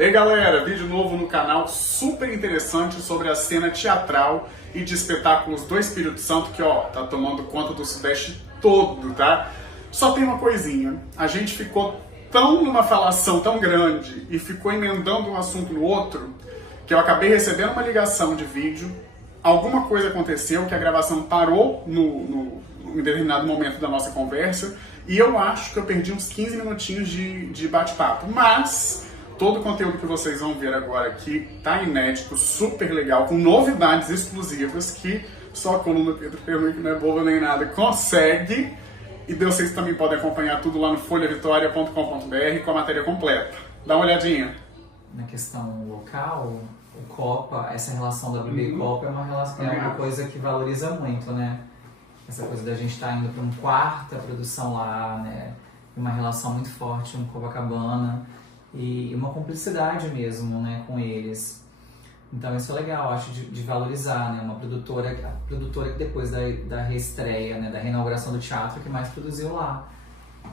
Ei galera, vídeo novo no canal super interessante sobre a cena teatral e de espetáculos do Espírito Santo que tá tomando conta do Sudeste todo, tá? Só tem uma coisinha, a gente ficou numa falação tão grande e ficou emendando um assunto no outro que eu acabei recebendo uma ligação de vídeo, alguma coisa aconteceu que a gravação parou em determinado momento da nossa conversa e eu acho que eu perdi uns 15 minutinhos de bate-papo, mas todo o conteúdo que vocês vão ver agora aqui tá inédito, super legal, com novidades exclusivas que só a coluna Pedro Perlin, que não é boba nem nada, consegue. E vocês também podem acompanhar tudo lá no folhavitoria.com.br com a matéria completa. Dá uma olhadinha. Na questão local, o Copa, essa relação da BB e Copa é uma coisa que valoriza muito, né? Essa coisa da gente estar indo para uma quarta produção lá, né? Uma relação muito forte com Copacabana. E uma cumplicidade mesmo, né, com eles. Então isso é legal, acho, de valorizar, né, a produtora que depois da reestreia, né, da reinauguração do teatro, que mais produziu lá.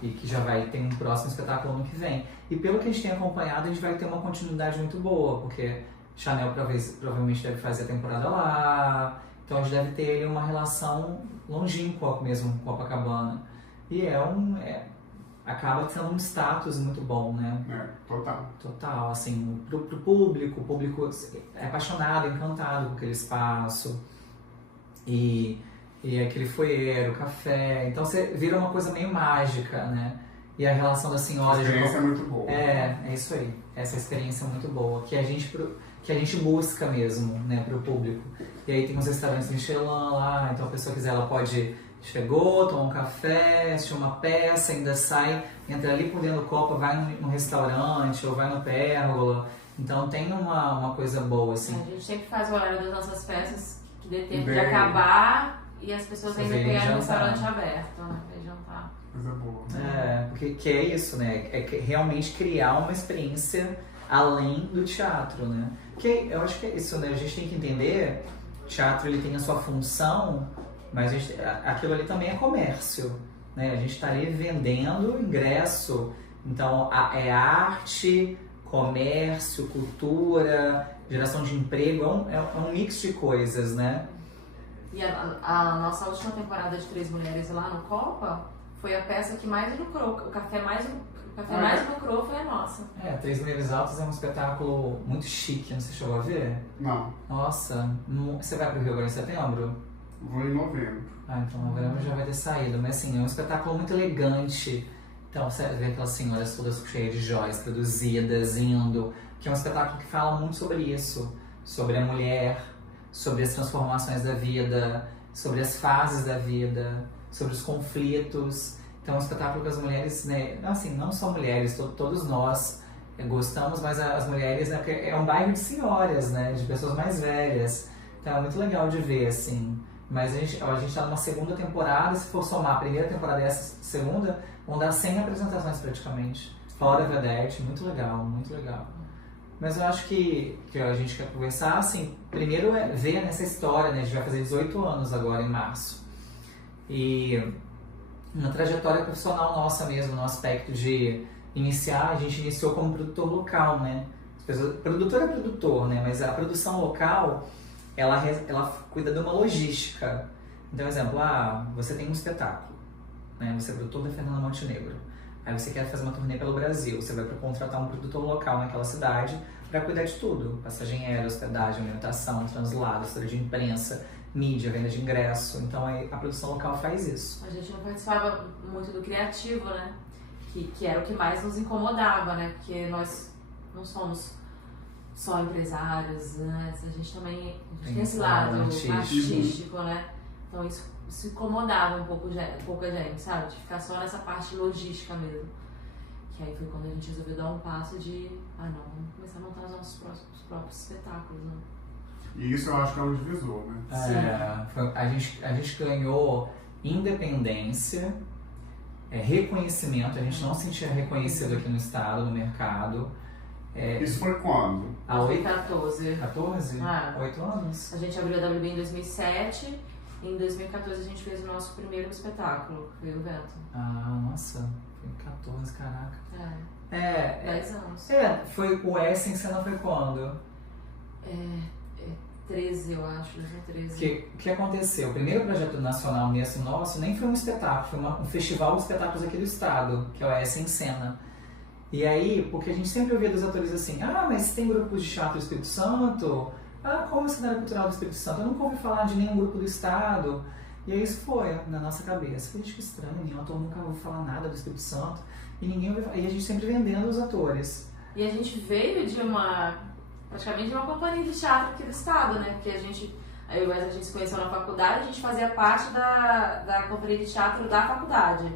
E que já vai ter um próximo espetáculo ano que vem. E pelo que a gente tem acompanhado, a gente vai ter uma continuidade muito boa, porque Chanel provavelmente deve fazer a temporada lá, então a gente deve ter uma relação longínqua mesmo com Copacabana. E acaba sendo um status muito bom, né? Total. Total, assim, pro público, o público é apaixonado, encantado com aquele espaço. E aquele foyer, o café, então você vira uma coisa meio mágica, né? E a relação da senhora... A experiência é muito boa. É isso aí, essa experiência é muito boa, que a gente busca mesmo, né, pro público. E aí tem uns restaurantes Michelin lá, então a pessoa quiser, ela pode... Chegou, toma um café, assistir uma peça, ainda sai, entra ali por dentro do Copa, vai num restaurante ou vai no Pérgola. Então tem uma coisa boa, assim. A gente sempre faz o horário das nossas peças, que dê tempo de acabar e as pessoas ainda pegarem o restaurante aberto, né, pra jantar. Coisa boa. Porque que é isso, né? É realmente criar uma experiência além do teatro, né? Porque eu acho que é isso, né? A gente tem que entender, o teatro ele tem a sua função, mas aquilo ali também é comércio, né? A gente está ali vendendo ingresso, então é arte, comércio, cultura, geração de emprego, é um mix de coisas, né? E a nossa última temporada de Três Mulheres lá no Copa foi a peça que mais lucrou, o café mais lucrou foi a nossa. Três Mulheres Altas é um espetáculo muito chique, não sei se você chegou a ver? Não. Nossa, você vai pro Rio agora em setembro? Vou em novembro. Então novembro já vai ter saído, mas assim, é um espetáculo muito elegante. Então você vê aquelas senhoras todas cheias de joias, traduzidas, indo, que é um espetáculo que fala muito sobre isso, sobre a mulher, sobre as transformações da vida, sobre as fases da vida, sobre os conflitos. Então é um espetáculo que as mulheres, né, assim, não só mulheres, todos nós gostamos, mas as mulheres, né, porque é um bairro de senhoras, né, de pessoas mais velhas. Então é muito legal de ver, assim. Mas a gente tá numa segunda temporada, se for somar a primeira temporada e essa segunda, vão dar 100 apresentações praticamente. Fora a Vedete, muito legal, muito legal. Mas eu acho que a gente quer conversar, assim, primeiro é ver nessa história, né? A gente vai fazer 18 anos agora, em março. E na trajetória profissional nossa mesmo, no aspecto de iniciar, a gente iniciou como produtor local, né? Produtor é produtor, né? Mas a produção local... Ela cuida de uma logística. Então, por exemplo, você tem um espetáculo, né? Você é produtor da Fernanda Montenegro. Aí você quer fazer uma turnê pelo Brasil, você vai contratar um produtor local naquela cidade para cuidar de tudo. Passagem aérea, hospedagem, alimentação, translado, história de imprensa, mídia, venda de ingresso. Então a produção local faz isso. A gente não participava muito do criativo, né? Que era o que mais nos incomodava, né? Porque nós não somos só empresários, né? A gente também tem esse lado artístico, né? Então isso incomodava um pouco a gente, sabe? De ficar só nessa parte logística mesmo. Que aí foi quando a gente resolveu dar um passo de, vamos começar a montar os nossos próprios espetáculos, né? E isso eu acho que é um divisor, né? A gente ganhou independência, reconhecimento, a gente não se sentia reconhecido aqui no estado, no mercado. Isso foi quando? 2014. 14? 8 anos. A gente abriu a WB em 2007 e em 2014 a gente fez o nosso primeiro espetáculo, que foi o Vento. Nossa, foi 14, caraca. 10 anos. O S em cena foi quando? 13, eu acho, 2013. O que aconteceu? O primeiro projeto nacional mesmo nosso nem foi um espetáculo, foi um festival de espetáculos aqui do estado, que é o S em Cena. E aí, porque a gente sempre ouvia dos atores assim, mas tem grupos de teatro do Espírito Santo? Como é o cenário cultural do Espírito Santo? Eu nunca ouvi falar de nenhum grupo do estado. E aí isso foi na nossa cabeça. Falei, que estranho, nenhum ator nunca ouviu falar nada do Espírito Santo. E ninguém ouviu falar. E a gente sempre vendendo os atores. E a gente veio praticamente de uma companhia de teatro aqui do estado, né? Porque a gente se conheceu na faculdade, a gente fazia parte da companhia de teatro da faculdade.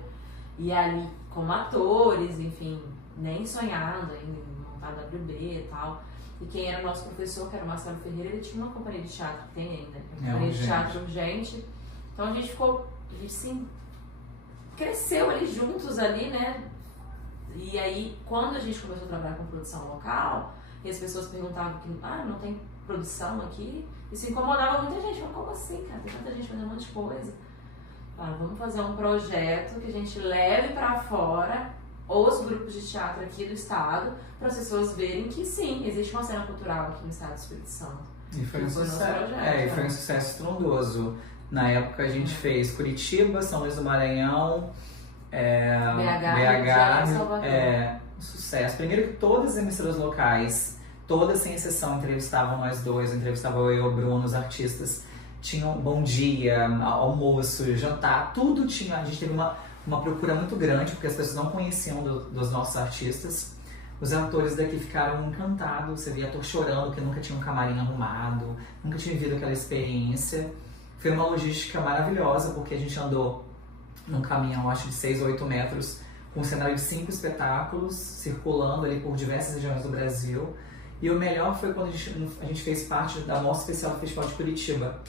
E ali, como atores, enfim, nem sonhando em montar WB e tal. E quem era nosso professor, que era o Marcelo Ferreira, ele tinha uma companhia de teatro, que tem ainda, uma companhia de teatro urgente. Então a gente assim, cresceu ali juntos ali, né? E aí, quando a gente começou a trabalhar com produção local, e as pessoas perguntavam que não tem produção aqui, isso incomodava muita gente. Mas como assim, cara? Tem tanta gente fazendo um monte de coisa. Vamos fazer um projeto que a gente leve pra fora os grupos de teatro aqui do estado, para as pessoas verem que sim, existe uma cena cultural aqui no estado do Espírito Santo. E foi um sucesso. Foi um sucesso estrondoso. Na época a gente fez Curitiba, São Luís do Maranhão, BH, sucesso. Primeiro que todas as emissoras locais, todas sem exceção, entrevistavam nós dois, entrevistavam eu, o Bruno, os artistas. Tinham bom dia, almoço, jantar, tudo tinha. A gente teve uma procura muito grande, porque as pessoas não conheciam dos nossos artistas. Os atores daqui ficaram encantados, você via ator chorando, porque nunca tinha um camarim arrumado, nunca tinha vivido aquela experiência. Foi uma logística maravilhosa, porque a gente andou num caminhão, acho, de 6 ou 8 metros, com um cenário de 5 espetáculos, circulando ali por diversas regiões do Brasil. E o melhor foi quando a gente fez parte da nossa especial do Festival de Curitiba.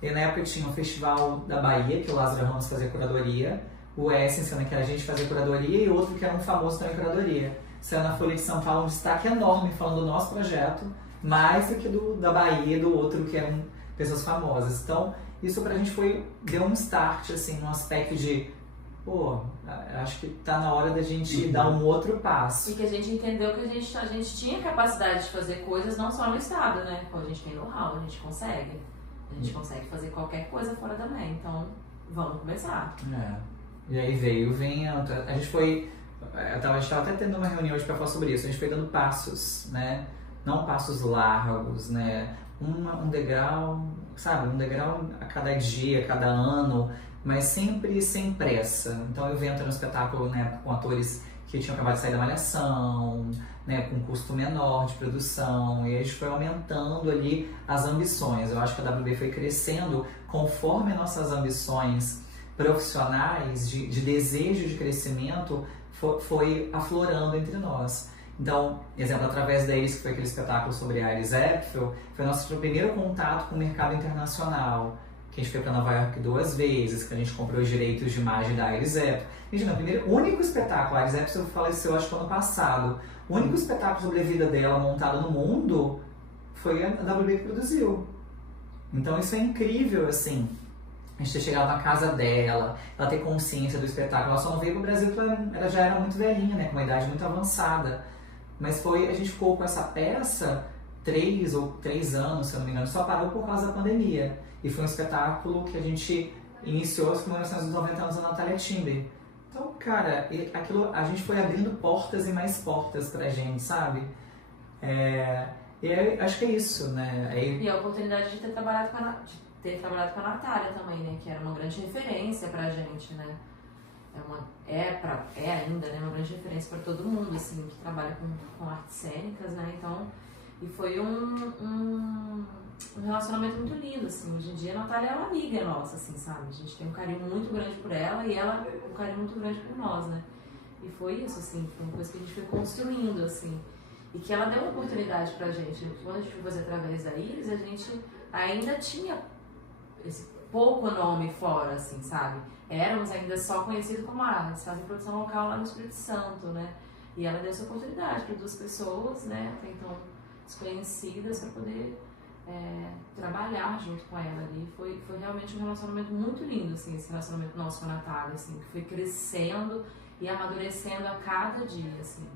E na época tinha o Festival da Bahia, que o Lázaro Ramos fazia curadoria, o S em Cena, que era a gente fazia curadoria, e outro que era um famoso também curadoria. Saiu na Folha de São Paulo um destaque enorme falando do nosso projeto, mais do que da Bahia e do outro, que eram pessoas famosas. Então, isso pra gente deu um start, assim, num aspecto de, acho que tá na hora da gente dar um outro passo. E que a gente entendeu que a gente tinha capacidade de fazer coisas não só no estado, né? A gente tem know-how, a gente consegue. A gente consegue fazer qualquer coisa fora também, então vamos começar. E aí veio o vento, a gente foi, a gente estava até tendo uma reunião hoje para falar sobre isso, a gente foi dando passos, né? Não passos largos, né? Um degrau, sabe? Um degrau a cada dia, a cada ano, mas sempre sem pressa. Então eu venho no espetáculo, né, com atores que tinham acabado de sair da malhação, né, com custo menor de produção, e a gente foi aumentando ali as ambições. Eu acho que a WB foi crescendo conforme nossas ambições profissionais, de desejo de crescimento, foi aflorando entre nós. Então, exemplo, através deles, que foi aquele espetáculo sobre a Iris Apfel, foi nosso primeiro contato com o mercado internacional, que a gente foi para Nova York 2 vezes, que a gente comprou os direitos de imagem da Iris Apfel. Gente, o único espetáculo, a Iris Apfel faleceu acho que ano passado, o único espetáculo sobre a vida dela montado no mundo foi a WB que produziu. Então isso é incrível, assim, a gente ter chegado na casa dela, ela ter consciência do espetáculo. Ela só não veio pro Brasil porque ela já era muito velhinha, né, com uma idade muito avançada. Mas a gente ficou com essa peça 3 anos, se eu não me engano, só parou por causa da pandemia. E foi um espetáculo que a gente iniciou as comemorações dos 90 anos da Natália Timber. Então, cara, a gente foi abrindo portas e mais portas pra gente, sabe? E acho que é isso, né? E a oportunidade de ter trabalhado com a Natália também, né? Que era uma grande referência pra gente, né? É ainda, né? Uma grande referência para todo mundo, assim, que trabalha com artes cênicas, né? Então, e foi um relacionamento muito lindo, assim. Hoje em dia a Natália é uma amiga nossa, assim, sabe? A gente tem um carinho muito grande por ela e ela um carinho muito grande por nós, né? E foi isso, assim, foi uma coisa que a gente foi construindo, assim. E que ela deu uma oportunidade pra gente. Quando a gente foi fazer através da Iris, a gente ainda tinha esse pouco nome fora, assim, sabe? Éramos ainda só conhecidos como eles fazem produção local lá no Espírito Santo, né? E ela deu essa oportunidade para 2 pessoas, né? Até então desconhecidas, para poder trabalhar junto com ela ali. Foi realmente um relacionamento muito lindo, assim, esse relacionamento nosso com a Natália, assim, que foi crescendo e amadurecendo a cada dia, assim.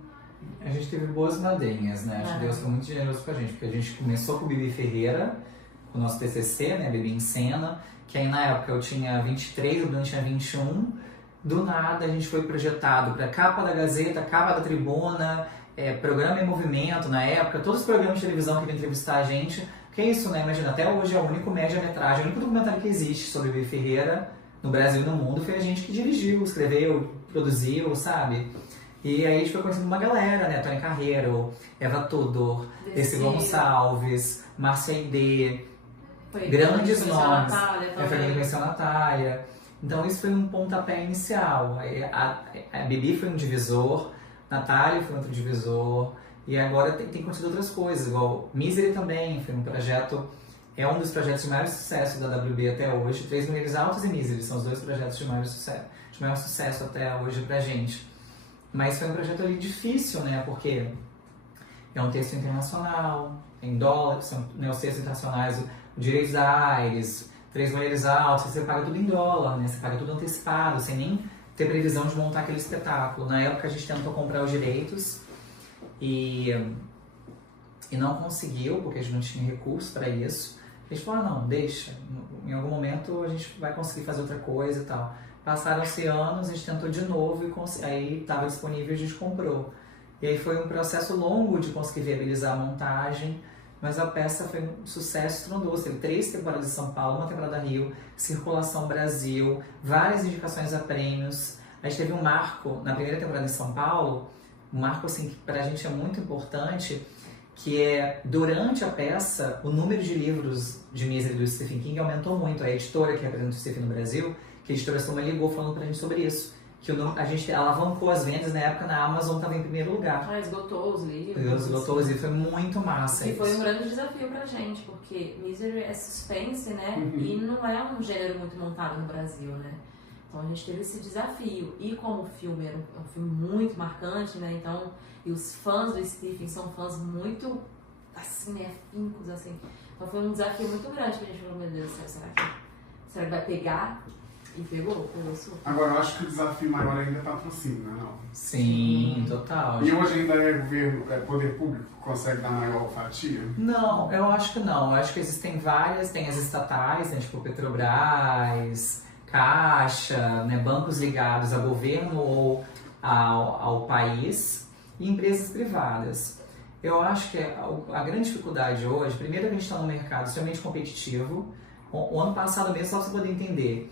A gente teve boas madrinhas, né? Acho que Deus foi muito generoso com a gente, porque a gente começou com o Bibi Ferreira, com o nosso TCC, né? Bibi em Cena, que aí na época eu tinha 23, o Bruno tinha 21. Do nada a gente foi projetado para capa da Gazeta, capa da Tribuna, programa em movimento na época, todos os programas de televisão que iam entrevistar a gente. Que é isso, né? Imagina, até hoje é o único média-metragem, o único documentário que existe sobre Bibi Ferreira no Brasil e no mundo foi a gente que dirigiu, escreveu, produziu, sabe? E aí a gente foi conhecendo uma galera, né? Tony Carreiro, Eva Tudor, Desi Gonçalves, Márcia Aidê, grandes nomes. Foi quando conheceu a Natália. Então isso foi um pontapé inicial. A Bibi foi um divisor, Natália foi outro divisor, e agora tem acontecido outras coisas, igual Misery também, foi um projeto, é um dos projetos de maior sucesso da WB até hoje. 3 Mulheres Altas e Misery são os dois projetos de maior sucesso até hoje pra gente. Mas foi um projeto ali difícil, né? Porque é um texto internacional, em dólar, são, né, os textos internacionais, o Direitos da Aires, 3 Mulheres Altas, você paga tudo em dólar, né? Você paga tudo antecipado, sem nem ter previsão de montar aquele espetáculo. Na época a gente tentou comprar os direitos e não conseguiu, porque a gente não tinha recurso para isso. A gente falou, não, deixa, em algum momento a gente vai conseguir fazer outra coisa e tal. Passaram-se anos, a gente tentou de novo e aí estava disponível e a gente comprou. E aí foi um processo longo de conseguir viabilizar a montagem, mas a peça foi um sucesso estrondoso. Teve 3 temporadas em São Paulo, uma temporada Rio, circulação Brasil, várias indicações a prêmios. A gente teve um marco na primeira temporada em São Paulo, um marco assim, que pra gente é muito importante, que é, durante a peça, o número de livros de Misery do Stephen King aumentou muito. A editora que representa o Stephen no Brasil, que a editora Soma ligou falando pra gente sobre isso. Que a gente alavancou as vendas, na época na Amazon estava em primeiro lugar. Esgotou os livros. Esgotou os livros, foi muito massa. E foi um grande desafio pra gente, porque Misery é suspense, né? E não é um gênero muito montado no Brasil, né? Então a gente teve esse desafio. E como o filme era um filme muito marcante, né? Então, e os fãs do Stephen são fãs muito, assim, né? Afincos, assim. Então foi um desafio muito grande que a gente falou, meu Deus do céu, será que vai pegar? E pegou. Agora, eu acho que o desafio maior ainda é patrocínio, não é não? Sim, total. E hoje ainda é governo, poder público que consegue dar maior fatia? Não, eu acho que não. Eu acho que existem várias, tem as estatais, né, tipo Petrobras, Caixa, né, bancos ligados a governo ou ao país, e empresas privadas. Eu acho que a grande dificuldade hoje, primeiro que a gente está num mercado extremamente competitivo. O ano passado mesmo, só para você poder entender,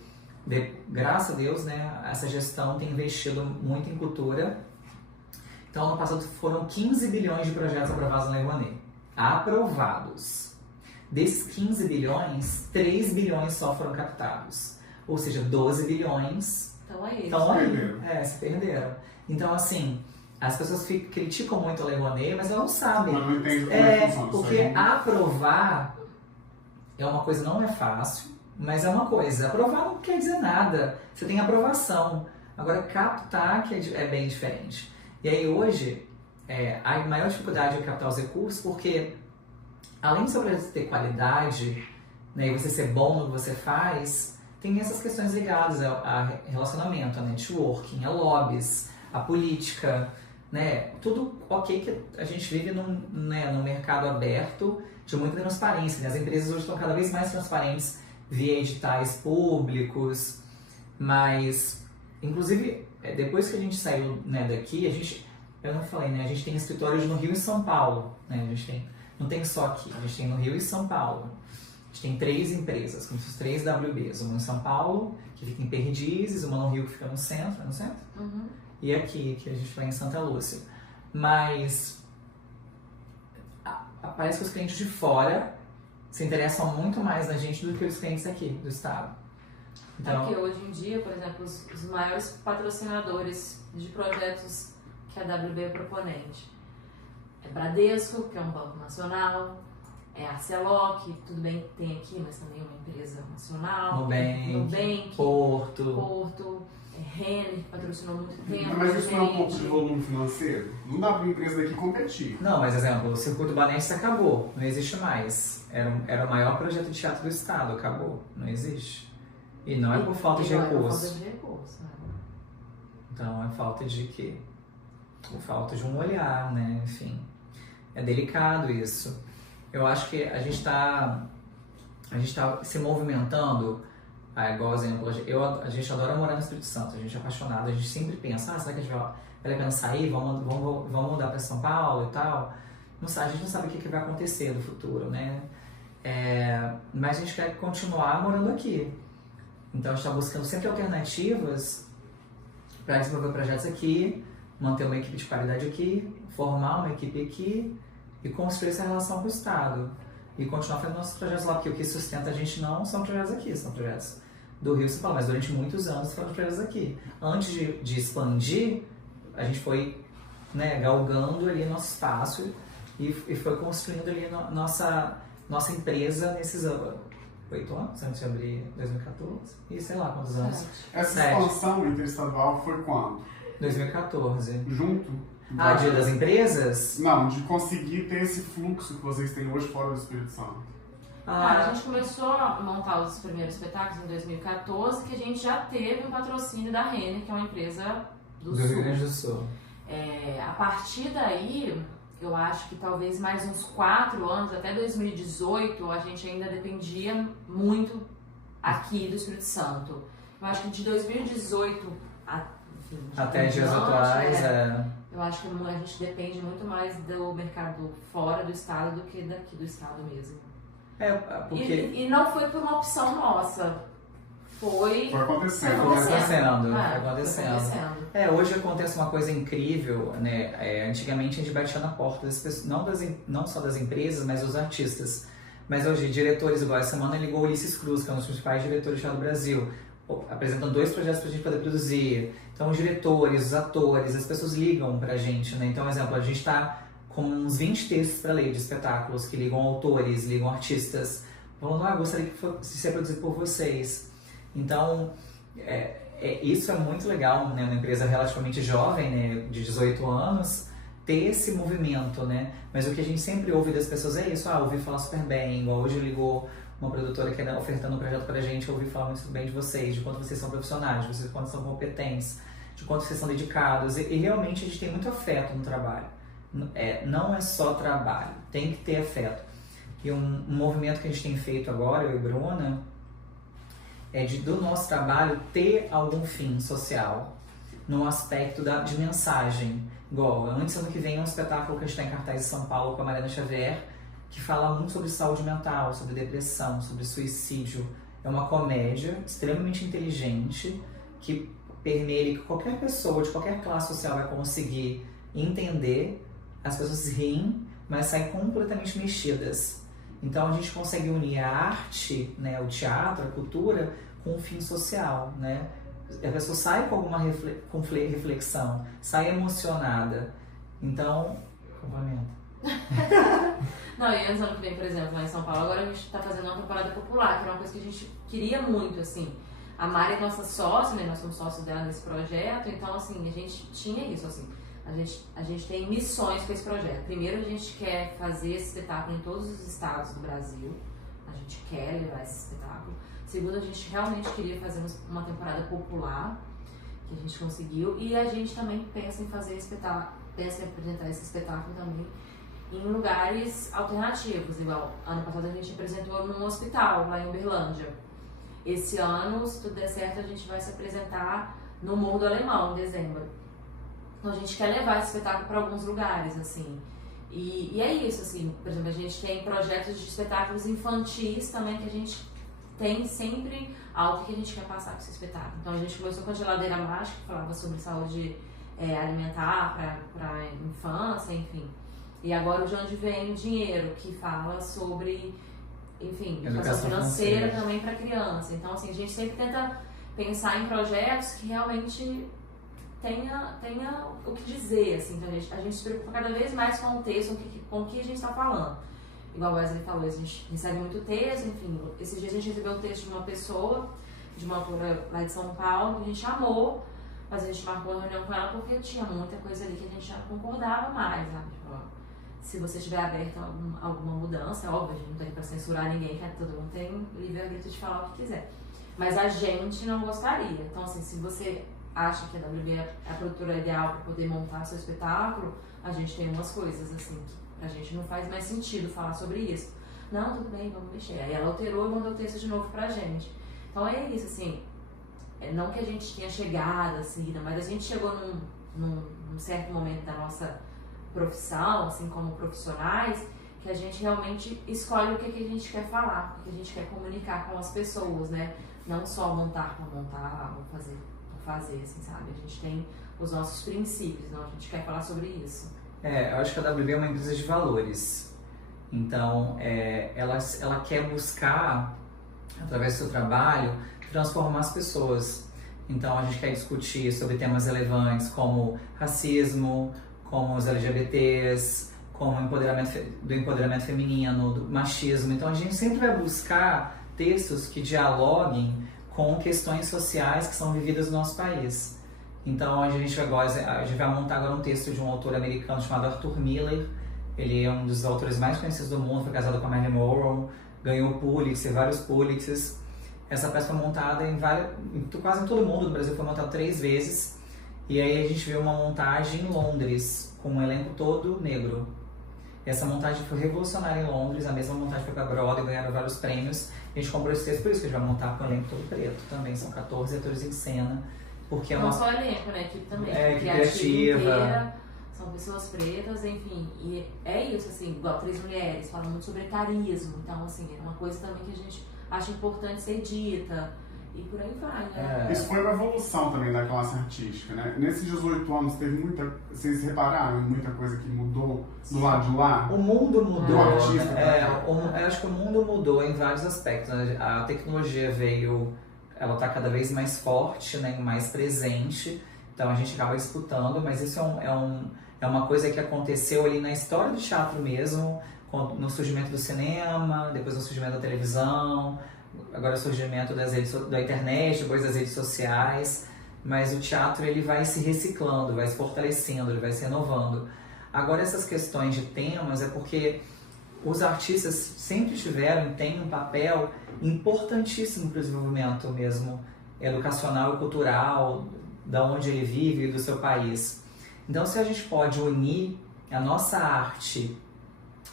graças a Deus, né, essa gestão tem investido muito em cultura. Então, ano passado foram 15 bilhões de projetos aprovados na Lei Rouanet. Aprovados. Desses 15 bilhões, 3 bilhões só foram captados. Ou seja, 12 bilhões estão aí. Se perderam. Então, assim, as pessoas criticam muito a Lei Rouanet, mas elas não sabem. Mas não entendem como é que funciona. Porque aprovar é uma coisa, não é fácil, mas é uma coisa. Aprovar não quer dizer nada. Você tem aprovação. Agora, captar que é bem diferente. E aí, hoje, a maior dificuldade é captar os recursos, porque além de você ter qualidade, né, e você ser bom no que você faz, tem essas questões ligadas a relacionamento, a networking, a lobbies, a política, né? Tudo ok que a gente vive num mercado aberto de muita transparência, né? As empresas hoje estão cada vez mais transparentes via editais públicos, mas, inclusive, depois que a gente saiu, né, daqui, eu não falei, né? A gente tem escritórios no Rio e São Paulo, né? Não tem só aqui, a gente tem no Rio e São Paulo. A gente tem 3 empresas, como se fossem 3 WBs. Uma em São Paulo, que fica em Perdizes, uma no Rio, que fica no centro, Uhum. E aqui, que a gente vai em Santa Lúcia. Mas parece que os clientes de fora se interessam muito mais na gente do que os clientes aqui, do estado. Então, porque hoje em dia, por exemplo, os maiores patrocinadores de projetos que a WB é proponente é Bradesco, que é um banco nacional, é a Arcelor, que tudo bem que tem aqui, mas também é uma empresa nacional. Nubank, Porto, Renner, que patrocinou muito tempo. Mas isso não é um pouco de volume financeiro? Não dá para uma empresa daqui competir. Não, mas exemplo, o Circuito Banestes acabou, não existe mais. Era o maior projeto de teatro do estado, acabou, não existe. E não é por falta de recurso. Né? Então é falta de quê? Por falta de um olhar, né? Enfim, é delicado isso. Eu acho que a gente tá se movimentando, igual exemplo, a gente adora morar no Espírito Santo, a gente é apaixonado, a gente sempre pensa, será que a gente vale a pena sair, vamos mudar para São Paulo e tal? A gente não sabe o que vai acontecer no futuro, né? Mas a gente quer continuar morando aqui. Então a gente está buscando sempre alternativas para desenvolver projetos aqui, manter uma equipe de qualidade aqui, formar uma equipe aqui e construir essa relação com o Estado. E continuar fazendo nossos projetos lá, porque o que sustenta a gente não são projetos aqui, são projetos do Rio e São Paulo, mas durante muitos anos foram projetos aqui. Antes de expandir, a gente foi, né, galgando ali nosso espaço e foi construindo ali nossa empresa nesses 8 anos, antes de abrir 2014, e sei lá quantos anos. Essa expansão interestadual foi quando? 2014. Junto? Dia das empresas? Não, de conseguir ter esse fluxo que vocês têm hoje fora do Espírito Santo. A gente começou a montar os primeiros espetáculos em 2014, que a gente já teve um patrocínio da Renner, que é uma empresa do Sul. Rio Grande do Sul. A partir daí, eu acho que talvez mais uns 4 anos, até 2018, a gente ainda dependia muito aqui do Espírito Santo. Eu acho que de 2018 até dias atuais, eu acho que a gente depende muito mais do mercado fora do estado do que daqui do estado mesmo. Porque... E não foi por uma opção nossa. Foi acontecendo. Foi acontecendo. Hoje acontece uma coisa incrível, né? Antigamente a gente batia na porta das pessoas, não só das empresas, mas dos artistas. Mas hoje, diretores, igual essa semana ligou o Ulisses Cruz, que é um dos principais diretores de teatro do Brasil, apresentando 2 projetos pra gente poder produzir. Então os diretores, os atores, as pessoas ligam pra gente, né? Então, por exemplo, a gente tá com uns 20 textos para ler de espetáculos que ligam autores, ligam artistas, falando, gostaria que fosse ser produzido por vocês. Então, isso é muito legal, né? Uma empresa relativamente jovem, né? De 18 anos, ter esse movimento, né? Mas o que a gente sempre ouve das pessoas é isso, ouvi falar super bem, igual hoje ligou uma produtora que está ofertando um projeto pra gente, eu ouvi falar muito bem de vocês, de quanto vocês são profissionais, de quanto são competentes, de quanto vocês são dedicados, e realmente a gente tem muito afeto no trabalho. Não é só trabalho, tem que ter afeto. E um movimento que a gente tem feito agora, eu e Bruna, do nosso trabalho ter algum fim social, no aspecto de mensagem. Igual, antes ano que vem é um espetáculo que a gente está em cartaz em São Paulo com a Mariana Xavier, que fala muito sobre saúde mental, sobre depressão, sobre suicídio. É uma comédia extremamente inteligente, que permeia que qualquer pessoa de qualquer classe social vai conseguir entender. As pessoas riem, mas saem completamente mexidas. Então a gente consegue unir a arte, né, o teatro, a cultura, com um fim social, né? A pessoa sai com alguma reflexão, sai emocionada. Então, complementa. Não, e ano que vem, por exemplo, lá em São Paulo, agora a gente está fazendo uma temporada popular, que era uma coisa que a gente queria muito, assim. A Mari é nossa sócia, né? Nós somos sócios dela nesse projeto, então, assim, a gente tinha isso, assim. A gente tem missões com esse projeto. Primeiro, a gente quer fazer esse espetáculo em todos os estados do Brasil. A gente quer levar esse espetáculo. Segundo, a gente realmente queria fazer uma temporada popular, que a gente conseguiu. E a gente também pensa em fazer pensa em apresentar esse espetáculo também em lugares alternativos. Igual, ano passado a gente apresentou num hospital, lá em Uberlândia. Esse ano, se tudo der certo, a gente vai se apresentar no Morro do Alemão, em dezembro. Então a gente quer levar esse espetáculo para alguns lugares, assim. E é isso, assim. Por exemplo, a gente tem projetos de espetáculos infantis também, que a gente tem sempre algo que a gente quer passar com esse espetáculo. Então a gente começou com a Geladeira Mágica, que falava sobre saúde alimentar para infância, enfim. E agora o De Onde Vem o Dinheiro, que fala sobre, enfim, educação financeira também para criança. Então, assim, a gente sempre tenta pensar em projetos que realmente tenha o que dizer, assim. Então a gente se preocupa cada vez mais com o texto, com o que a gente está falando. Igual o Wesley falou, a gente recebe muito texto, enfim. Esses dias a gente recebeu o texto de uma pessoa, de uma autora lá de São Paulo, que a gente amou, mas a gente marcou uma reunião com ela porque tinha muita coisa ali que a gente já não concordava mais, sabe? Tipo, se você estiver aberto a alguma mudança, é óbvio, a gente não está aqui para censurar ninguém, que todo mundo tem livre-arbítrio de falar o que quiser. Mas a gente não gostaria. Então, assim, se você acha que a WB é a produtora ideal para poder montar seu espetáculo, a gente tem umas coisas assim que pra gente não faz mais sentido falar sobre isso. Não, tudo bem, vamos mexer. Aí ela alterou e mandou o texto de novo pra gente. Então é isso, assim, não que a gente tenha chegado assim, mas a gente chegou num certo momento da nossa profissão, assim, como profissionais, que a gente realmente escolhe o que a gente quer falar, o que a gente quer comunicar com as pessoas, né? Não só montar por montar, ou fazer por fazer, assim, sabe? A gente tem os nossos princípios, não? A gente quer falar sobre isso. Eu acho que a WB é uma empresa de valores. Então, ela quer buscar, através do seu trabalho, transformar as pessoas. Então, a gente quer discutir sobre temas relevantes como racismo, como os LGBTs, como do empoderamento feminino, do machismo. Então, a gente sempre vai buscar textos que dialoguem com questões sociais que são vividas no nosso país. Então, a gente vai montar agora um texto de um autor americano chamado Arthur Miller. Ele é um dos autores mais conhecidos do mundo, foi casado com a Marilyn Monroe, ganhou Pulitzer, vários Pulitzers. Essa peça foi montada quase em todo mundo, no Brasil foi montada 3 vezes. E aí a gente viu uma montagem em Londres, com um elenco todo negro. Essa montagem foi revolucionária em Londres, a mesma montagem foi para Broadway, ganharam vários prêmios. A gente comprou esse texto, por isso que a gente vai montar com o elenco todo preto também, são 14 atores em cena. Porque não só elenco, né? Equipe também. Equipe criativa. Inteira, são pessoas pretas, enfim. E é isso, assim, igual 3 mulheres, falam muito sobre etarismo. Então, assim, é uma coisa também que a gente acha importante ser dita. E por aí vai, né? Isso foi uma evolução também da classe artística, né? Nesses 18 anos teve muita... Vocês repararam em muita coisa que mudou do lado de lá? O mundo mudou. Artista, eu acho que o mundo mudou em vários aspectos. A tecnologia veio... Ela está cada vez mais forte, né, mais presente, então a gente acaba disputando, mas isso é uma coisa que aconteceu ali na história do teatro mesmo, no surgimento do cinema, depois no surgimento da televisão, agora o surgimento da internet, depois das redes sociais, mas o teatro ele vai se reciclando, vai se fortalecendo, ele vai se renovando. Agora essas questões de temas é porque os artistas sempre tiveram e têm um papel importantíssimo para o desenvolvimento mesmo educacional e cultural da onde ele vive e do seu país. Então, se a gente pode unir a nossa arte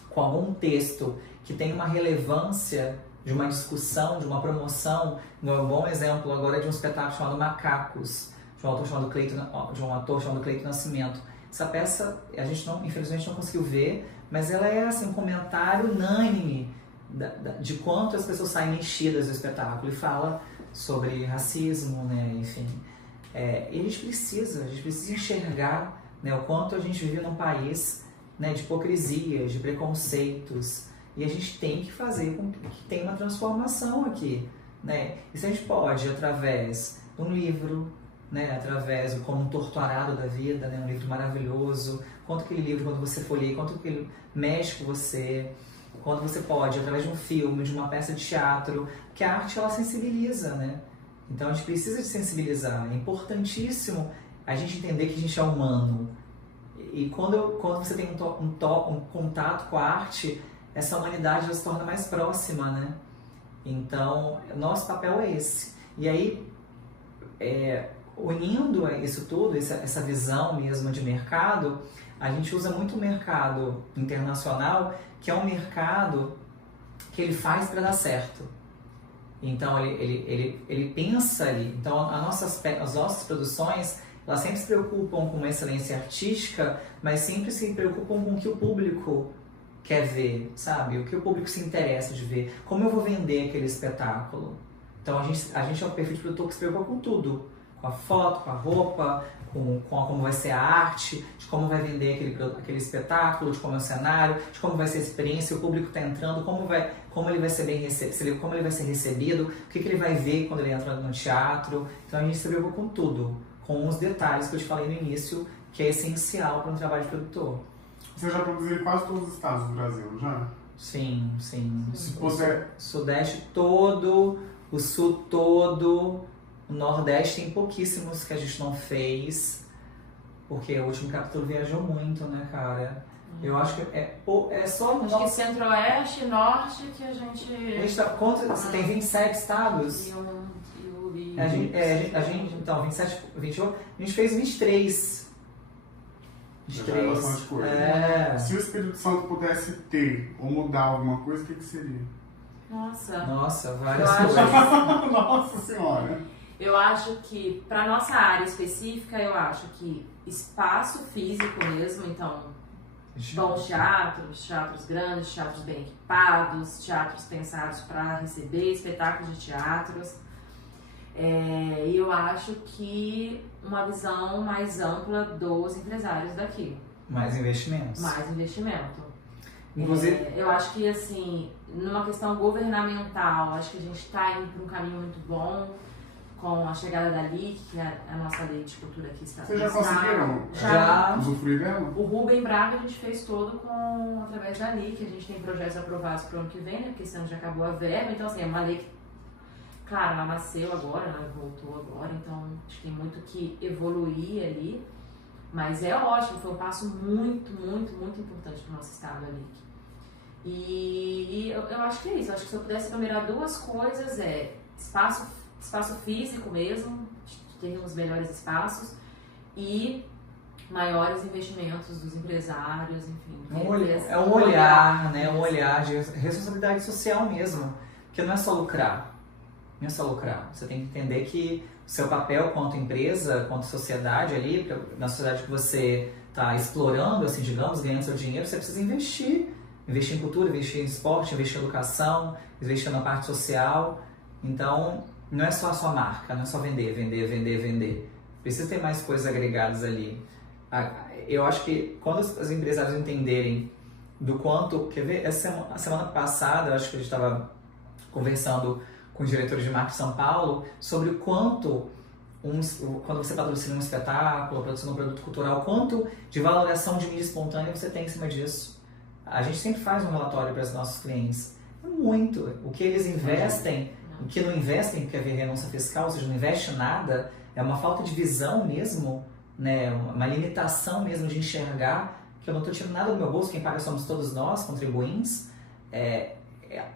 com algum texto que tem uma relevância de uma discussão, de uma promoção, um bom exemplo agora é de um espetáculo chamado Macacos, de um ator chamado Cleito Nascimento. Essa peça a gente infelizmente não conseguiu ver, mas ela é assim, um comentário unânime de quanto as pessoas saem mexidas do espetáculo e fala sobre racismo, né, enfim. E a gente precisa enxergar, né, o quanto a gente vive num país, né, de hipocrisias, de preconceitos, e a gente tem que fazer com que tenha uma transformação aqui, né? E se a gente pode, através de um livro, né, através do Como um Torturado da Vida, né, um livro maravilhoso, quanto aquele livro, quando você folheia, quanto que ele mexe com você, quando você pode, através de um filme, de uma peça de teatro, que a arte ela sensibiliza, né? Então a gente precisa de sensibilizar, é importantíssimo a gente entender que a gente é humano. E quando você tem um contato com a arte, essa humanidade ela se torna mais próxima, né? Então, nosso papel é esse. E aí, unindo isso tudo, essa visão mesmo de mercado, a gente usa muito o mercado internacional, que é um mercado que ele faz para dar certo. Então, ele pensa ali. Então, as nossas produções, elas sempre se preocupam com excelência artística, mas sempre se preocupam com o que o público quer ver, sabe? O que o público se interessa de ver. Como eu vou vender aquele espetáculo? Então, a gente é um perfil de produtor que se preocupa com tudo. Com a foto, com a roupa, com como vai ser a arte, de como vai vender aquele espetáculo, de como é o cenário, de como vai ser a experiência, o público está entrando, como ele vai ser bem recebido, como ele vai ser recebido, o que ele vai ver quando ele entra no teatro. Então a gente se preocupa com tudo, com os detalhes que eu te falei no início, que é essencial para um trabalho de produtor. Você já produziu em quase todos os estados do Brasil, já? Sim. Se puder... Sudeste todo, o Sul todo... O Nordeste tem pouquíssimos que a gente não fez, porque o último capítulo viajou muito, né, cara? Eu acho que é só... Acho que Centro-Oeste e Norte que a gente... Você tem 27 estados? E o e... A gente, então, 27, 28, a gente fez 23. Já é bastante coisa. Se o Espírito Santo pudesse ter ou mudar alguma coisa, o que seria? Nossa, várias coisas. Nossa Senhora! Eu acho que, para nossa área específica, eu acho que espaço físico mesmo, então, bons teatros grandes, teatros bem equipados, teatros pensados para receber espetáculos de teatros. E eu acho que uma visão mais ampla dos empresários daqui. Mais investimentos. Inclusive, eu acho que, assim, numa questão governamental, acho que a gente está indo para um caminho muito bom com a chegada da LIC, que é a nossa lei de cultura aqui está. Vocês já conseguiram usufruir dela? O Rubem Braga a gente fez todo através da LIC, a gente tem projetos aprovados para o ano que vem, né, porque esse ano já acabou a verba, então assim, é uma lei que, claro, ela nasceu agora, ela voltou agora, então acho que tem muito que evoluir ali, mas é ótimo, foi um passo muito, muito, muito importante para o nosso estado, a LIC. E eu acho que é isso, eu acho que se eu pudesse enumerar duas coisas, espaço físico mesmo, termos melhores espaços e maiores investimentos dos empresários, enfim. É um olhar, né? Um olhar de responsabilidade social mesmo, porque não é só lucrar. Não é só lucrar. Você tem que entender que o seu papel quanto empresa, quanto sociedade ali, na sociedade que você está explorando, assim, digamos, ganhando seu dinheiro, você precisa investir. Investir em cultura, investir em esporte, investir em educação, investir na parte social. Então, não é só a sua marca, não é só vender. Precisa ter mais coisas agregadas ali. Eu acho que quando os empresários entenderem do quanto... Quer ver? A semana passada, eu acho que a gente estava conversando com os diretores de marketing de São Paulo sobre o quanto, quando você patrocina um espetáculo, patrocina um produto cultural, quanto de valoração de mídia espontânea você tem em cima disso. A gente sempre faz um relatório para os nossos clientes. É muito. O que eles investem, o que não investem, porque é renúncia fiscal, ou seja, não investe nada, é uma falta de visão mesmo, né? Uma limitação mesmo de enxergar que eu não estou tirando nada do meu bolso, quem paga somos todos nós, contribuintes.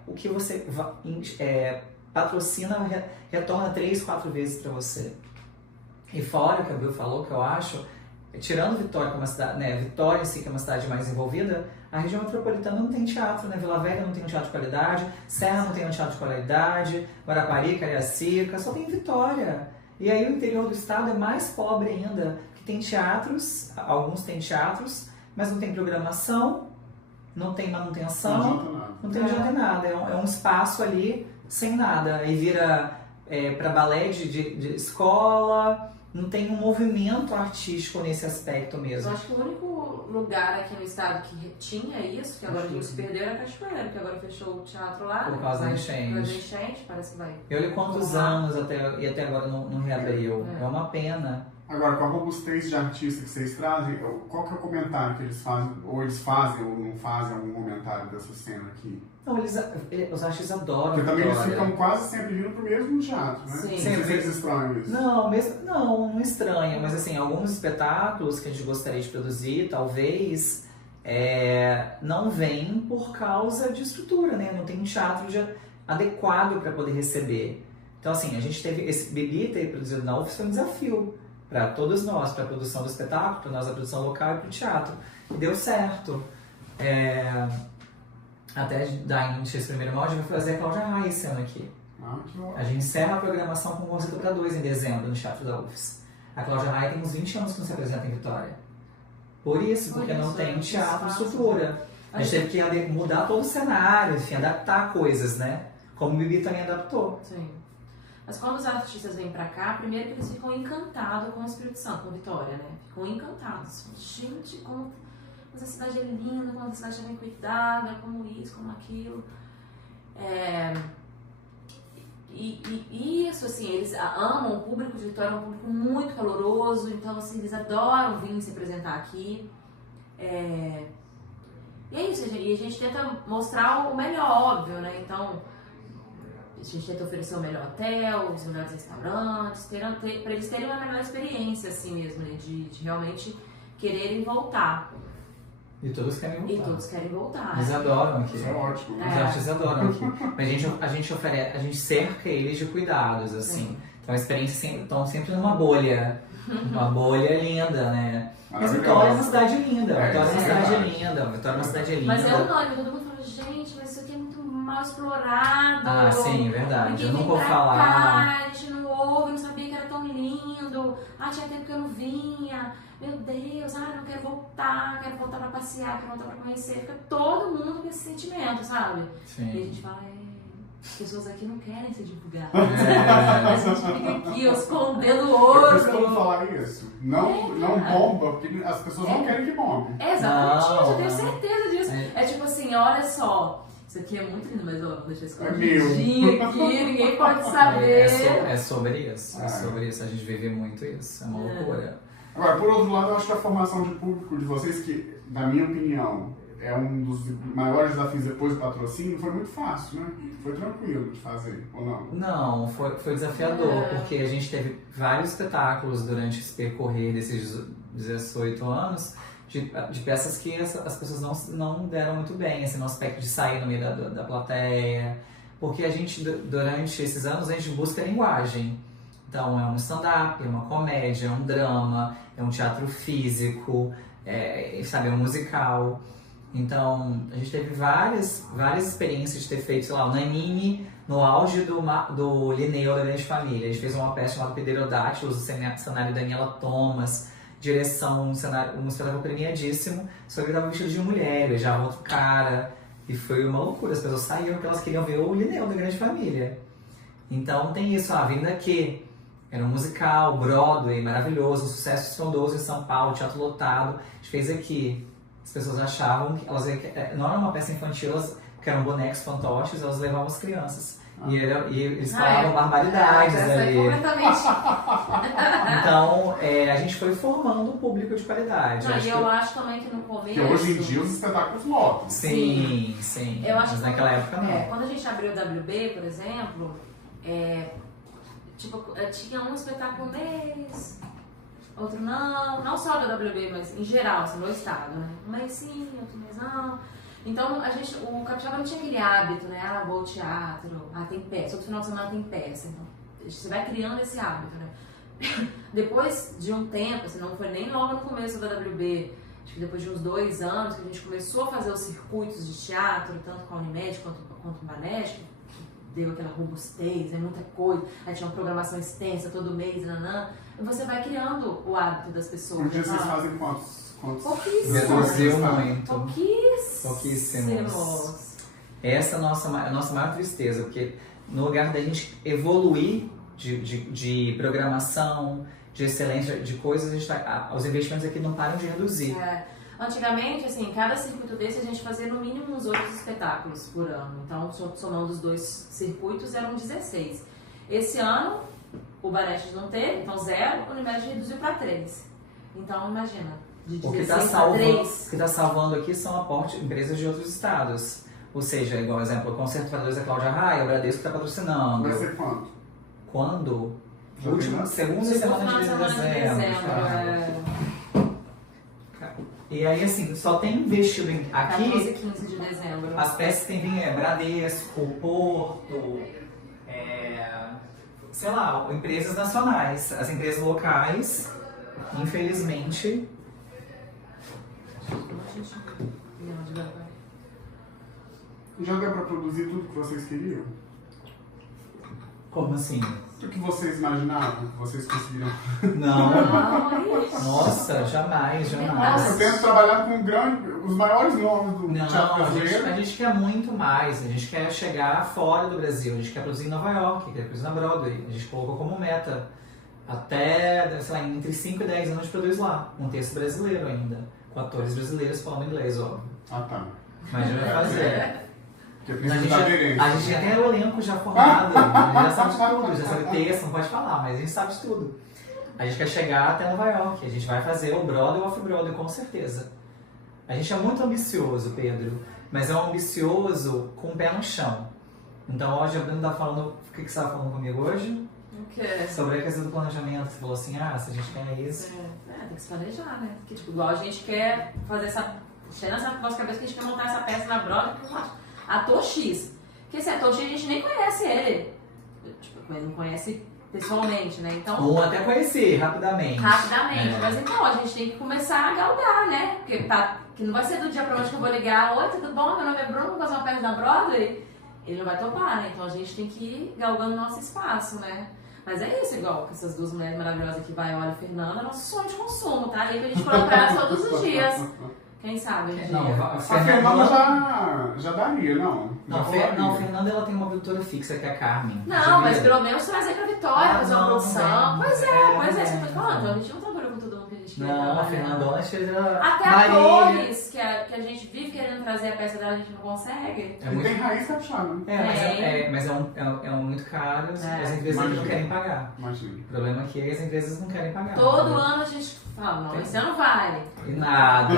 O que você patrocina retorna 3, 4 vezes para você. E fora o que a Bill falou, que eu acho, tirando Vitória, que é uma cidade, né, Vitória em si, que é uma cidade mais envolvida, a região metropolitana não tem teatro, né? Vila Velha não tem um teatro de qualidade, Serra não tem um teatro de qualidade, Guarapari, Cariacica, só tem Vitória. E aí o interior do estado é mais pobre ainda, que tem teatros, alguns têm teatros, mas não tem programação, não tem manutenção, não tem nada. É um espaço ali sem nada. Aí vira para balé de escola, não tem um movimento artístico nesse aspecto mesmo. Eu acho que o único lugar aqui no estado que tinha isso, que agora se perdeu, era Cachoeira, que agora fechou o teatro lá. Por causa da enchente. Parece que vai. Eu li quantos anos e até agora não reabriu. É uma pena. Agora, com a robustez de artista que vocês trazem, qual que é o comentário que eles fazem? Ou eles fazem ou não fazem algum comentário dessa cena aqui? Não, os artistas adoram. Porque também eles ficam quase sempre vindo pro mesmo teatro, né? Sim. Sempre eles estranham isso. Não estranha, mas assim, alguns espetáculos que a gente gostaria de produzir, talvez, não vêm por causa de estrutura, né? Não tem um teatro adequado para poder receber. Então, assim, a gente teve esse Bibi ter produzido na UFS, foi um desafio para todos nós, para a produção do espetáculo, para nós a produção local e para o teatro. E deu certo. Até dar início esse primeiro molde, vai fazer a Cláudia Raia esse ano aqui. A gente encerra a programação com Música para 2 em dezembro no Teatro da UFS. A Cláudia Raia tem uns 20 anos que não se apresenta em Vitória. Porque não tem teatro estrutura. A gente teve que mudar todo o cenário, enfim, adaptar coisas, né? Como o Bibi também adaptou. Sim. Mas quando os artistas vêm pra cá, primeiro que eles ficam encantados com o Espírito Santo, com Vitória, né? Ficam encantados. Gente, como essa cidade é linda, como a cidade é bem cuidada, como isso, como aquilo. E isso, assim, eles amam, o público de Vitória é um público muito caloroso, então, assim, eles adoram vir se apresentar aqui. E é isso, e a gente tenta mostrar o melhor, óbvio, né? Então, a gente tenta oferecer o melhor hotel, os melhores restaurantes, para eles terem uma melhor experiência, assim mesmo, né? De realmente quererem voltar. E todos querem voltar. Eles adoram aqui. Isso é ótimo. Os artistas adoram aqui. Mas a gente cerca eles de cuidados, assim. Então a experiência estão sempre numa bolha. Uma bolha linda, né? Mas Vitória é uma cidade linda, Vitória é uma cidade linda, Vitória é uma cidade linda. Mas é unânime, todo mundo fala, gente, mas isso aqui é muito mal explorado. Ah, sim, verdade. Ninguém Eu não vem vou pra falar. cá, a gente não ouve, não sabia que era tão lindo. Ah, tinha tempo que eu não vinha. Meu Deus, não quero voltar pra passear, quero voltar pra conhecer. Fica todo mundo com esse sentimento, sabe? Sim. E a gente fala, as pessoas aqui não querem ser divulgadas. É. A gente fica aqui, ó, escondendo o Eu ouro. costumo falar isso. Não bomba, porque as pessoas não querem que bombe. É exatamente Não. isso, eu tenho certeza disso. É tipo assim, olha só, isso aqui é muito lindo, mas ó, vou deixar escondidinho aqui, ninguém pode saber. É sobre isso, é sobre isso. A gente vive muito isso, é uma loucura. Agora, por outro lado, eu acho que a formação de público de vocês, que, na minha opinião, é um dos maiores desafios depois do patrocínio, foi muito fácil, né? Foi tranquilo de fazer, ou não? Não, foi desafiador, porque a gente teve vários espetáculos durante esse percorrer desses 18 anos, de peças que as pessoas não deram muito bem, assim, no aspecto de sair no meio da plateia, porque a gente, durante esses anos, a gente busca linguagem. Então, é um stand-up, é uma comédia, é um drama, é um teatro físico, sabe, é um musical. Então, a gente teve várias experiências de ter feito, sei lá, um anime no auge do Linneu da Grande Família. A gente fez uma peça chamada Pederodátilos, do cenário Daniela Thomas, direção, um espetáculo premiadíssimo, só que ele estava vestido de mulher, beijava outro cara, e foi uma loucura. As pessoas saíam porque elas queriam ver o Linneu da Grande Família. Então, tem isso, a Vinda Aqui. Era um musical, Broadway, maravilhoso, um sucesso estrondoso em São Paulo, teatro lotado. A gente fez aqui. As pessoas achavam que não era uma peça infantil, que eram bonecos fantoches, elas levavam as crianças. E eles falavam barbaridades ali. Completamente. Então, a gente foi formando um público de qualidade. E eu acho também que no começo... Porque hoje em dia os espetáculos lotam. Sim. Eu acho Mas que naquela época não. Quando a gente abriu o WB, por exemplo, tinha um espetáculo mês, outro não só da WB, mas em geral, assim, no estado, né? Um mês sim, outro mês não. Então, o capixaba não tinha aquele hábito, né? Vou ao teatro, tem peça, outro final de semana tem peça. Então, você vai criando esse hábito, né? Depois de um tempo, assim, não foi nem logo no começo da WB, acho que depois de uns 2 anos que a gente começou a fazer os circuitos de teatro, tanto com a Unimed quanto o Banesco, deu aquela robustez, muita coisa, aí tinha uma programação extensa todo mês, e você vai criando o hábito das pessoas. Por dia vocês fazem quantos? Pouquíssimos. Reduziu muito. Pouquíssimos. Essa é a nossa maior tristeza, porque no lugar da gente evoluir de programação, de excelência, de coisas, os investimentos aqui não param de reduzir. Antigamente, assim, cada circuito desse a gente fazia no mínimo uns 8 espetáculos por ano. Então, somando os 2 circuitos, eram 16. Esse ano, o Banestes não teve, então 0, o Unimed reduziu para 3. Então, imagina, de 16 para 3. O que está salvando aqui são aportes de empresas de outros estados. Ou seja, igual exemplo, o Concerto para Dois da Cláudia Raia, o Bradesco está patrocinando. Vai ser quando? Quando? Já Segunda semana de dezembro. E aí, assim, só tem investido aqui... 14 e 15 de dezembro. As peças que tem Bradesco, Porto, sei lá, empresas nacionais. As empresas locais, infelizmente... Já deu pra produzir tudo que vocês queriam? Como assim? O que vocês imaginavam que vocês conseguiram? Não. Nossa, jamais. Eu tento trabalhar com os maiores nomes do teatro brasileiro. A gente quer muito mais. A gente quer chegar fora do Brasil. A gente quer produzir em Nova York, quer produzir na Broadway. A gente colocou como meta. Até, sei lá, entre 5 e 10 anos a gente produz lá. Um texto brasileiro ainda. Com atores brasileiros falando inglês, óbvio. Tá. Mas a gente vai fazer. A gente já tem o elenco já formado, a gente já sabe de tudo, já sabe texto, não pode falar, mas a gente sabe de tudo. A gente quer chegar até Nova York, a gente vai fazer o Broadway e o Off-Broadway, com certeza. A gente é muito ambicioso, Pedro, mas é um ambicioso com o pé no chão. Então hoje a Bruna tá falando, o que você estava falando comigo hoje? O quê? Sobre a questão do planejamento, você falou assim, se a gente quer isso... tem que se planejar, né? Porque, tipo, igual a gente quer fazer essa... Cheia nessa nossa cabeça que a gente quer montar essa peça na Broadway, ator X. Porque esse ator X a gente nem conhece ele. Tipo, ele não conhece pessoalmente, né? Então, Um até conheci, rapidamente. rapidamente. Mas então, a gente tem que começar a galgar, né? Porque que não vai ser do dia pra noite que eu vou ligar, oi, tudo bom? Meu nome é Bruno, vou fazer uma peça na Broadway. Ele não vai topar, né? Então a gente tem que ir galgando nosso espaço, né? Mas é isso, igual com essas duas mulheres maravilhosas que vai, olha, Fernanda, é nosso sonho de consumo, tá? E pra gente colocar elas todos os dias. Quem sabe um dia. Não, A Fernanda já daria, não? Não, Fernanda ela tem uma produtora fixa que é a Carmen. Não, mas pelo menos trazer pra Vitória, fazer uma produção. Pois é, isso que eu tô falando. É. A gente não trabalhou com todo mundo que a gente queria Não, a trabalhar. Fernandona chega. Até atores que a gente vive querendo trazer a peça dela, a gente não consegue. É muito... Tem raiz capixaba, né? mas é muito caro, as empresas Imagina. não querem pagar. Imagina. O problema é que as empresas não querem pagar. Todo entendeu? ano a gente fala, não, esse ano vale. E nada.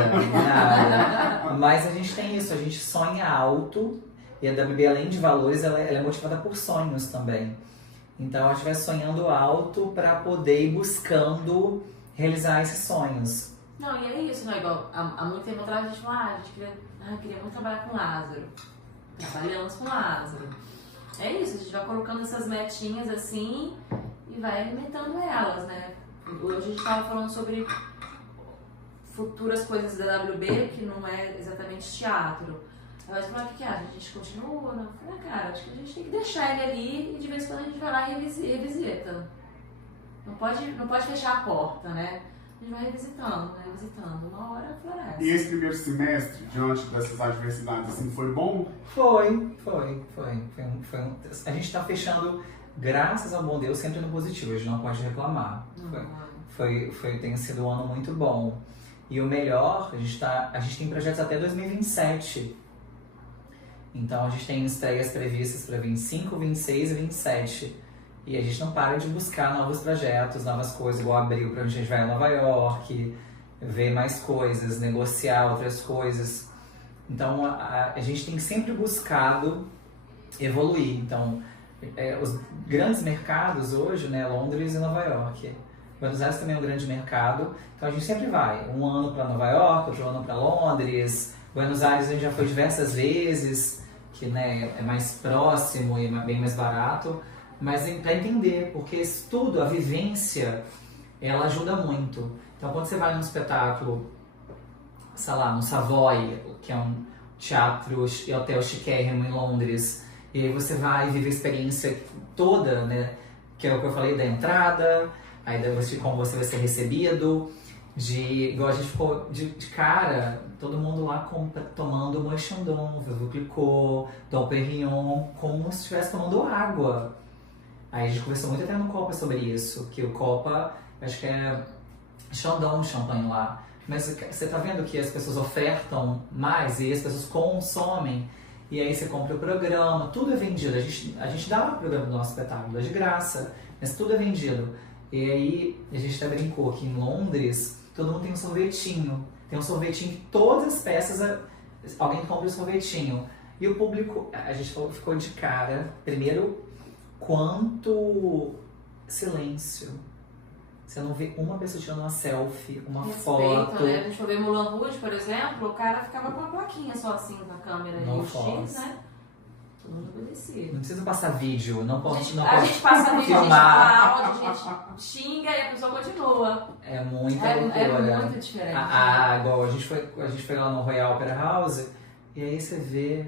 Mas a gente tem isso, a gente sonha alto. E a WB, além de valores, ela é motivada por sonhos também. Então a gente vai sonhando alto para poder ir buscando realizar esses sonhos. Não, e é isso, né? Igual, há muito tempo atrás a gente falou, a gente queria muito trabalhar com Lázaro. Trabalhamos com Lázaro. É isso, a gente vai colocando essas metinhas assim e vai alimentando elas, né? Hoje a gente estava falando sobre futuras coisas da WB, que não é exatamente teatro. Aí você fala, o que acha? A gente continua? Não, eu falei, cara, acho que a gente tem que deixar ele ali e de vez em quando a gente vai lá e revisita. Não pode fechar a porta, né? A gente vai revisitando, né? Revisitando. Uma hora floresce. E esse primeiro semestre, diante dessas adversidades, assim, foi bom? Foi. A gente está fechando, graças ao bom Deus, sempre no positivo. A gente não pode reclamar. Tem sido um ano muito bom. E o melhor, a gente tem projetos até 2027. Então a gente tem estreias previstas para 25, 26 e 27. E a gente não para de buscar novos projetos, novas coisas, igual abril, para onde a gente vai a Nova York, ver mais coisas, negociar outras coisas. Então a gente tem sempre buscado evoluir. Então os grandes mercados hoje, né, Londres e Nova York. Buenos Aires também é um grande mercado, então a gente sempre vai. Um ano para Nova York, outro ano para Londres. Buenos Aires a gente já foi diversas vezes, que, né, é mais próximo e bem mais barato. Mas para entender, porque tudo, a vivência, ela ajuda muito. Então quando você vai num espetáculo, sei lá, no Savoy, que é um teatro e hotel chiquérrimo em Londres, e aí você vai viver a experiência toda, né, que é o que eu falei da entrada, aí como você vai ser recebido, igual a gente ficou de cara, todo mundo lá tomando Moët Chandon, Veuve Clicquot, Dom Pérignon, como se estivesse tomando água. Aí a gente conversou muito até no Copa sobre isso, que o Copa, acho que é Chandon, champanhe lá. Mas você tá vendo que as pessoas ofertam mais e as pessoas consomem, e aí você compra o programa, tudo é vendido. A gente dá o programa do nosso espetáculo, é de graça, mas tudo é vendido. E aí a gente até brincou que em Londres todo mundo tem um sorvetinho. Tem um sorvetinho que todas as peças alguém compra o sorvetinho. E o público, a gente ficou de cara, primeiro, quanto silêncio. Você não vê uma pessoa tirando uma selfie, uma foto. Né? A gente foi ver Moulin Rouge, por exemplo, o cara ficava com uma plaquinha só assim com a câmera ali, o X, né? Todo mundo obedecia. Não precisa passar vídeo, não pode A gente passa vídeo, filmar. a gente xinga e a pessoa continua. É muita loucura. É muito diferente. Igual a gente foi lá no Royal Opera House, e aí você vê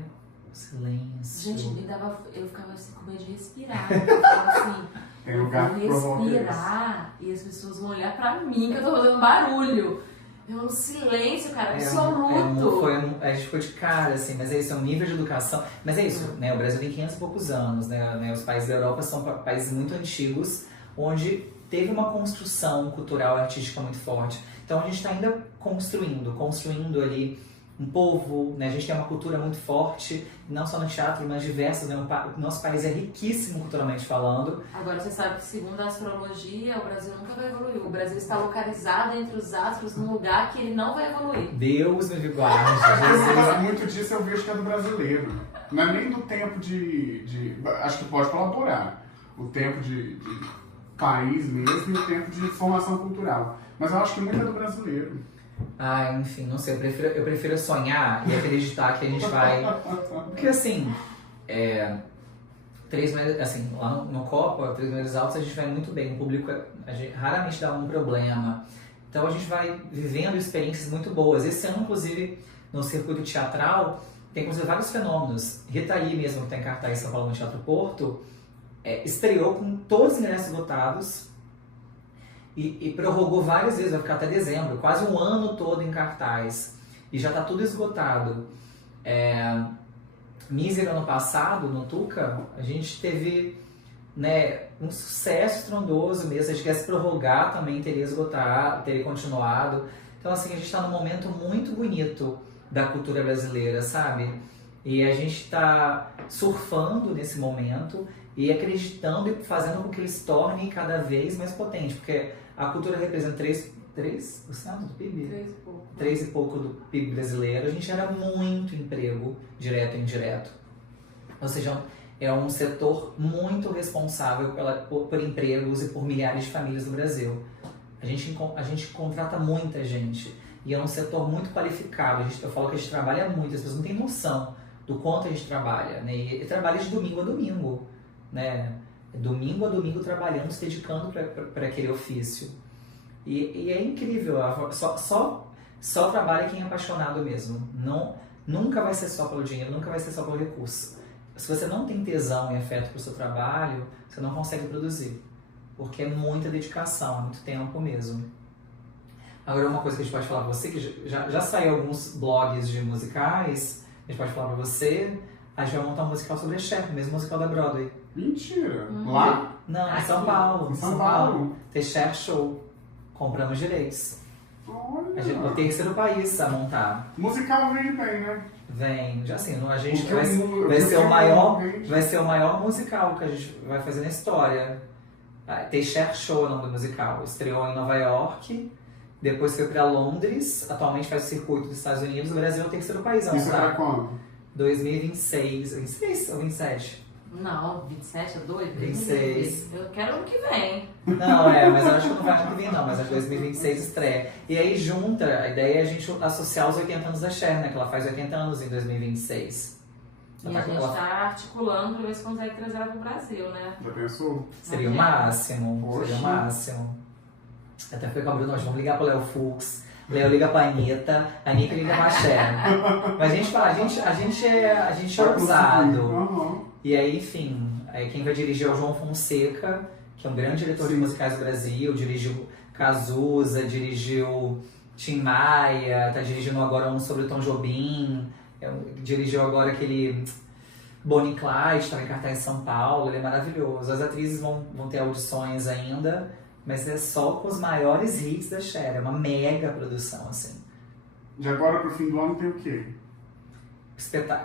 o silêncio. Gente, eu ficava assim com medo de respirar. Eu ficava assim, eu vou respirar e as pessoas vão olhar pra mim que eu tô fazendo barulho. É um silêncio, cara, absoluto. A gente ficou de cara, assim, mas é isso, é um nível de educação. Mas é isso, né? O Brasil tem 500 e poucos anos, né? Os países da Europa são países muito antigos, onde teve uma construção cultural, artística muito forte. Então a gente está ainda construindo ali um povo, né? A gente tem uma cultura muito forte, não só no teatro, mas diversas, né? O nosso país é riquíssimo culturalmente falando. Agora você sabe que segundo a astrologia, o Brasil nunca vai evoluir. O Brasil está localizado entre os astros num lugar que ele não vai evoluir. Deus me guarde. Muito disso eu vejo que é do brasileiro. Não é nem do tempo acho que pode colaborar. O tempo de país mesmo e o tempo de formação cultural. Mas eu acho que muito é do brasileiro. Enfim, não sei, eu prefiro sonhar e acreditar que a gente vai... Porque assim, assim, lá no Copa, 3 Mulheres Altas, a gente vai muito bem, o público raramente dá um problema. Então a gente vai vivendo experiências muito boas. Esse ano, inclusive, no circuito teatral, tem inclusive vários fenômenos. Rita Lee mesmo, que está em cartaz em São Paulo no Teatro Porto, estreou com todos os ingressos esgotados e prorrogou várias vezes, vai ficar até dezembro, quase um ano todo em cartaz. E já está tudo esgotado. Mísero ano passado, no Tuca, a gente teve, né, um sucesso estrondoso mesmo. Se a gente quisesse prorrogar também teria esgotado, teria continuado. Então assim, a gente está num momento muito bonito da cultura brasileira, sabe? E a gente está surfando nesse momento e acreditando e fazendo com que ele se torne cada vez mais potente, porque a cultura representa 3% do PIB? 3 e pouco. 3 e pouco do PIB brasileiro. A gente gera muito emprego, direto e indireto. Ou seja, é um setor muito responsável por empregos e por milhares de famílias no Brasil. A gente contrata muita gente e é um setor muito qualificado. Eu falo que a gente trabalha muito, as pessoas não têm noção do quanto a gente trabalha, né? E trabalha de domingo a domingo, né? Domingo a domingo trabalhando, se dedicando para aquele ofício. E é incrível, só trabalha quem é apaixonado mesmo. Nunca vai ser só pelo dinheiro, nunca vai ser só pelo recurso. Se você não tem tesão e afeto pro seu trabalho, você não consegue produzir. Porque é muita dedicação, é muito tempo mesmo. Agora, uma coisa que a gente pode falar pra você, que já saiu alguns blogs de musicais, a gente pode falar pra você, a gente vai montar um musical sobre a Cher, o mesmo musical da Broadway. Mentira! Lá? Não, em São Paulo. Em São Paulo? The Cher Show. Compramos direitos. Olha! O terceiro país a montar. Musical vem bem, né? Vem, já assim, a gente Porque vai ser o maior musical que a gente vai fazer na história. The Cher Show é o nome do musical. Estreou em Nova York, depois foi para Londres, atualmente faz o circuito dos Estados Unidos, o Brasil é o terceiro país a montar. Isso é pra quando? 2026, 26 ou 27? Não, 27 é doido? 26. Eu quero ano que vem. Não, mas eu acho que não vai ano que vem não, mas acho que 2026 estreia. E aí junta, a ideia é a gente associar os 80 anos da Cher, né? Que ela faz 80 anos em 2026. E a gente tá articulando pra ver se consegue trazer ela pro Brasil, né? Já pensou? Seria o máximo, Poxa. seria o máximo. Até foi com a Bruna, nós vamos ligar pro Léo Fux, Léo liga pra Anitta, a Anitta liga pra Cher. Mas a gente fala, a gente é ousado. Uhum. E aí, enfim, quem vai dirigir é o João Fonseca, que é um grande diretor de musicais do Brasil, dirigiu Cazuza, dirigiu Tim Maia, tá dirigindo agora um sobre o Tom Jobim, dirigiu agora aquele Bonnie Clyde, estava em cartaz em São Paulo, ele é maravilhoso. As atrizes vão ter audições ainda, mas é só com os maiores hits da Cher, é uma mega produção, assim. De agora pro fim do ano tem o quê?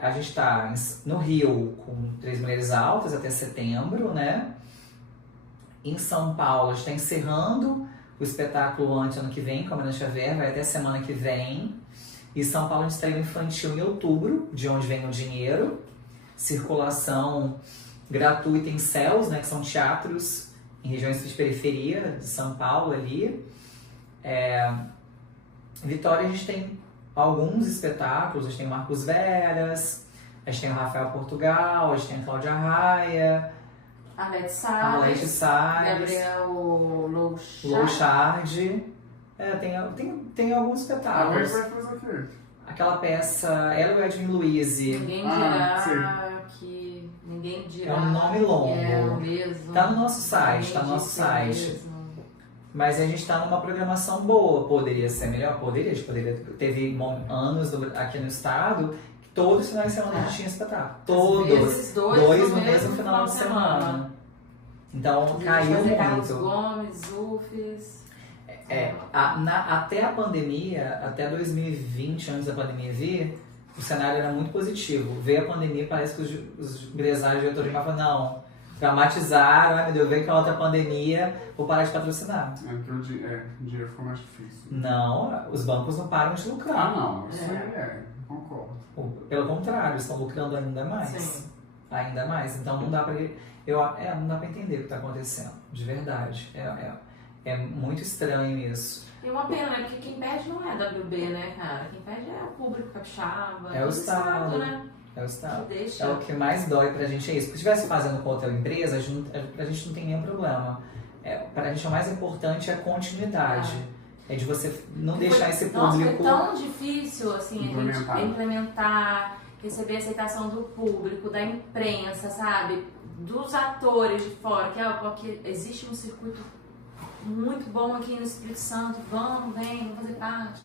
A gente está no Rio com 3 Mulheres Altas até setembro, né? Em São Paulo, a gente está encerrando o espetáculo antes ano que vem, com a Mariana Xavier, vai até semana que vem. E São Paulo a gente está infantil em outubro, de onde vem o dinheiro. Circulação gratuita em céus, né? Que são teatros em regiões de periferia de São Paulo ali. Vitória a gente tem alguns espetáculos, a gente tem o Marcos Veras, a gente tem o Rafael Portugal, a gente tem a Cláudia Raia, a Leti Salles, Gabriel Louchard. Tem alguns espetáculos. Vai fazer o quê? Aquela peça, ela e o Edwin Luiz. Ninguém dirá. É um nome longo. É o mesmo. Tá no nosso site, Mas a gente tá numa programação boa. Poderia ser melhor? Teve anos aqui no estado que todos os finais de semana a gente tinha espetáculo. Todos. Dois no mesmo final de semana. Então caiu muito. Carlos Gomes, UFES. Até a pandemia, até 2020, antes da pandemia vir, o cenário era muito positivo. Veio a pandemia, parece que os empresários de diretor de não, dramatizaram, ai meu Deus, veio aquela outra pandemia, vou parar de patrocinar. Porque o dinheiro ficou mais difícil. Não, os bancos não param de lucrar. Não, isso aí concordo. Pelo contrário, estão lucrando ainda mais. Sim. Ainda mais. Então não dá pra não dá pra entender o que tá acontecendo, de verdade. É muito estranho isso. E uma pena, né? Porque quem perde não é a WB, né, cara? Quem perde é o público capixaba. É o Estado, né? É o Estado. Que deixa... É o que mais dói pra gente, é isso. Se estivesse fazendo com outra empresa, pra gente não tem nenhum problema. Pra gente o mais importante é a continuidade. É de você não deixar esse público... Nossa, foi tão difícil, assim, a gente implementar, receber a aceitação do público, da imprensa, sabe? Dos atores de fora, porque existe um circuito muito bom aqui no Espírito Santo, vamos fazer parte.